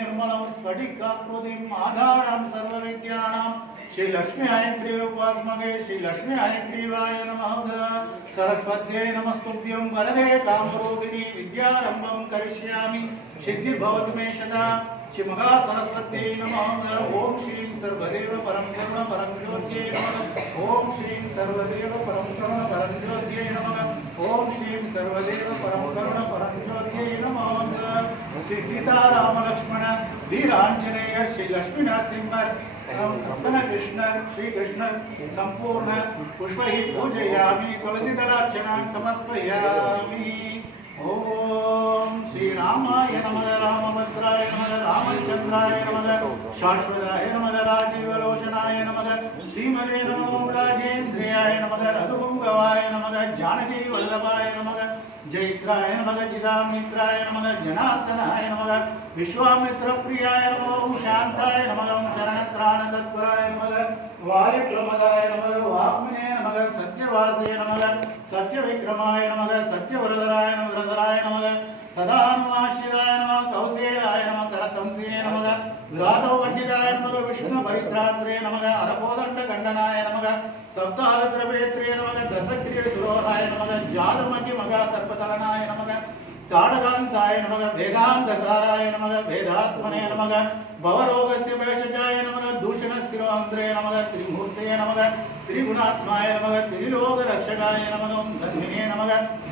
निर्मलं स्फटिकाकृतिम् आधारं सर्वविद्यानां श्री लक्ष्मी हयग्रीव उपासमगे श्री लक्ष्मी हयग्रीवाय नमः। सरस्वत्यै नमस्तुभ्यं वरदे कामरूपिणी विद्यारम्भं करिष्यामि सिद्धिर्भवतु मे सदा। श्री महा सरस्वत्यै नमः। ओम श्री सर्वदेव परम करुण परम ज्योत्यै नमः। ओम श्री सर्वदेव परम करुण परम ज्योत्यै नमः। ओम श्री सर्वदेव परम करुण परम ज्योत्यै नमः। श्री सीताराम लक्ष्मण वीर आंजनेय श्री लक्ष्मी नरसिंह कृष्ण श्री कृष्ण संपूर्ण पुष्प ही पूजयामि तुलसी दलार्चनां समर्पयामि। ओम श्री रामाय नमः रामभद्राय नमः रामचंद्राय नमः शाश्वताय नमः राजीवलोचनाय नमः श्रीमते नमः राजेन्द्रियाय नमः रघुपुंगवाय नमः जानकी वल्लभाय नमः जयित्राय नमः जिदामित्राय नमः जनार्दनाय नमः विश्वामित्र प्रियाय नमः शांताय नमः शरणत्राण तत्पराय नमः वायुप्रमदाय नमः वाग्मने नमः सत्यवासे नमः सत्यविक्रमाय नमः सत्यवरदराय नमः सदानुवासिताय नमः कौशेयाय नमः करतंसिने नमः विराटो पंडिताय नमः विष्णु परित्रात्रे नमः अरपोदंड खंडनाय नमः सप्ताहद्रवेत्रे नमः दशक्रिय सुरोधाय नमः जालमति मगा तर्पतलनाय नमः ताडकांताय नमः वेदांतसाराय नमः वेदात्मने नमः भवरोगस्य भेषजाय नमः दूषणशिरोऽन्ध्रे नमः त्रिमूर्तये नमः त्रिगुणात्माय नमः त्रिलोकरक्षकाय नमः ओम धन्विने नमः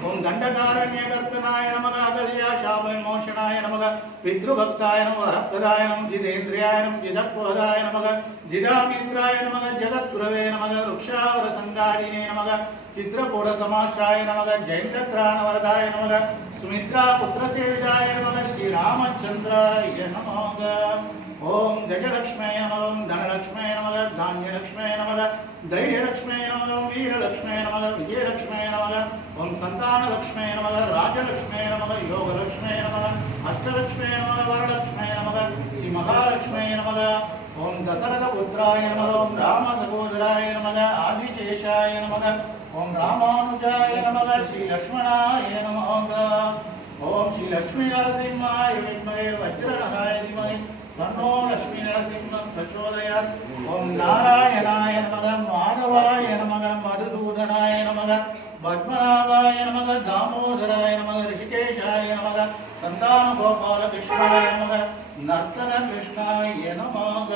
ओम दंडकारण्यकर्तनाय नमः अगल्या शापविमोचनाय नमः पितृभक्ताय नमः वरप्रदाय नमः जितेन्द्रियाय नमः जिदप्रोदाय नमः जिदामित्राय नमः जगद्गुरवे नमः वृक्षावरसंगारिणे नमः चित्रकूटसमाश्राय नमः जयन्तत्राणवरदाय नमः सुमित्रा पुत्रसेविताय नमः श्रीरामचंद्राय नमः। ओम गजलक्ष्म्यै नमः ओम धनलक्ष्म्यै नमः धान्यलक्ष्म्यै नमः धैर्यलक्ष्म्यै नमः ओम वीरलक्ष्म्यै नमः विजयलक्ष्म्यै नमः ओम संतानलक्ष्म्यै नमः राजलक्ष्म्यै नमः योगलक्ष्म्यै नमः अष्टलक्ष्म्यै नमः वरलक्ष्म्यै नमः श्री महालक्ष्म्यै नमः ओम दशरथपुत्राय नमः ओम रामसहोदराय नमः आदिशेषाय नमः ओम रामानुजाय नमः श्री लक्ष्मणाय नमः। ओम श्री लक्ष्मी नरसिंहाय विद्महे वज्रनखाय धीमहि तन्नो लक्ष्मी नरसिंहः प्रचोदयात्। ओम नारायणाय नमः माधवाय नमः मधुसूदनाय नमः पद्मनाभाय नमः दामोदराय नमः ऋषिकेशाय नमः संतानगोपालकृष्णाय नमः नर्तनकृष्णाय नमः।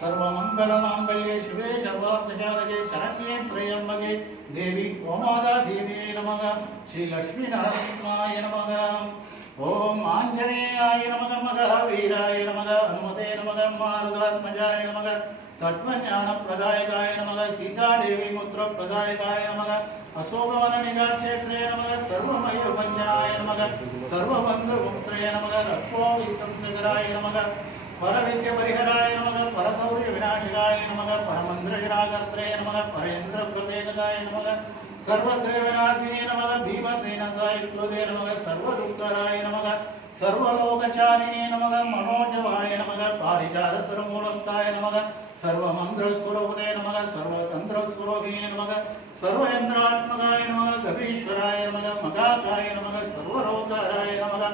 सर्वमंगलमांगल्ये शिवे सर्वार्थसाधके शरण्ये त्र्यंबके देवी गोमाता देवी नमः श्री लक्ष्मी नरसिंहाय नमः। ओम आंजनेयाय नमः महावीराय नमः हनुमते नमः मारुतात्मजाय नमः तत्त्वज्ञानप्रदायकाय नमः सीतादेवी मूत्रप्रदायकाय नमः अशोकवननिगाक्षेत्रे नमः सर्वमयूरपञ्चाय नमः सर्वबन्धुपुत्रे नमः रक्षोवित्तंसकराय नमः परविद्यपरिहराय नमः परसौर्यविनाशकाय नमः परमन्त्रजनाकर्त्रे नमः परेन्द्रप्रवेदकाय नमः सर्वद्रव्यनाशिने नमः भीमसेनसायुक्ते नमः सर्वदुःखराय नमः सर्वलोकचारिणे नमः मनोजवाय नमः पारिजाततरुमूलस्थाय नमः सर्वमन्त्रस्वरूपिणे नमः सर्वतन्त्रस्वरूपिणे नमः सर्वयन्त्रात्मकाय नमः गवीश्वराय नमः मगाकाय नमः सर्वरोगाराय नमः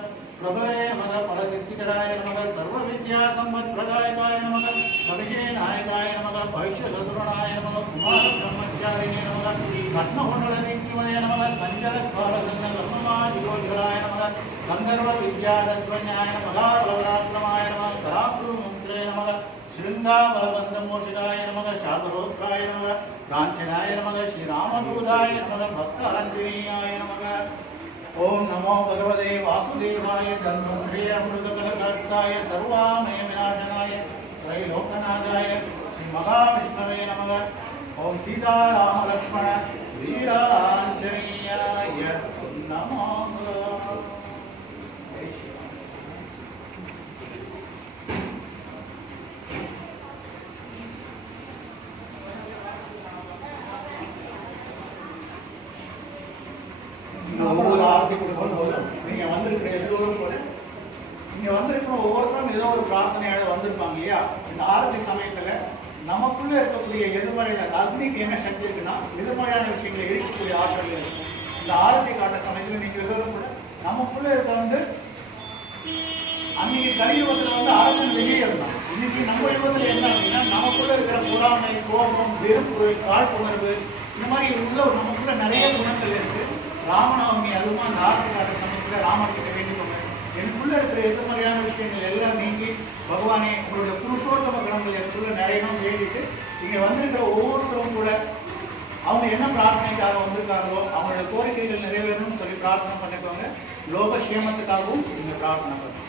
प्रभवे नमः फलसिद्धिकराय नमः सर्वविद्यासम्पत्प्रदायकाय नमः अभिषेनायकाय नमः भविष्यशत्रुणाय नमः कुमारब्रह्मचारिणे नमः रत्नकुण्डलदिग्विमये नमः सञ्जलत्पालसन्नकर्ममादिगोचराय नमः गन्धर्वविद्यातत्त्वज्ञाय नमः बलपराक्रमाय नमः कराकुरुमुक्त्रे नमः शृङ्गाबलबन्धमोषकाय नमः शाकरोत्राय नमः काञ्चनाय नमः श्रीरामदूताय नमः भक्ताञ्जनेयाय नमः। ओम नमो भगवते वासुदेवाय धन्वन्त्रे अमृतकलशास्त्राय सर्वामय विनाशनाय त्रैलोकनाथाय श्री महाविष्णवे नमः। ओम सीताराम लक्ष्मण वीरांजनेयाय नमः। நீங்க வந்திருக்கிற எல்லோரும் கூட இங்க வந்திருக்கிற ஒவ்வொருத்தரும் ஏதோ ஒரு பிரார்த்தனையோட வந்திருப்பாங்க இல்லையா? இந்த ஆரத்தி சமயத்துல நமக்குள்ள இருக்கக்கூடிய எதிர்மறையில அக்னிக்கு என்ன சக்தி இருக்குன்னா எதிர்மறையான விஷயங்களை இருக்கக்கூடிய ஆற்றல் இருக்கு. இந்த ஆரத்தி காட்ட சமயத்துல நீங்க எல்லோரும் கூட நமக்குள்ள இருக்க அன்னைக்கு கலியுகத்துல வந்து அரசன் வெளியே இருந்தான். இன்னைக்கு நம்ம யுகத்துல என்ன அப்படின்னா நமக்குள்ள இருக்கிற பொறாமை, கோபம், வெறுப்பு, காழ்ப்புணர்வு, இந்த மாதிரி உள்ள நமக்குள்ள நிறைய குணங்கள் இருக்கு. ராமநவமி அதுவும் அந்த ஆரத்தி காட்டுற சமயத்துல ராமர் கிட்ட வேண்டிக்கோங்க, எனக்குள்ள இருக்கிற எதிர்மறையான விஷயங்கள் எல்லாம் நீங்கி பகவானே உங்களுடைய புருஷோத்தம குணங்கள் எனக்குள்ள நிறையணும் வேண்டிட்டு இங்க வந்திருக்கிற ஒவ்வொருத்தரும் கூட அவங்க என்ன பிரார்த்தனைக்காக வந்திருக்காங்களோ அவங்களோட கோரிக்கைகள் நிறைவேறணும்னு சொல்லி பிரார்த்தனை பண்ணிக்கோங்க. லோக சேமத்துக்காகவும் நீங்க பிரார்த்தனை பண்ணுங்க.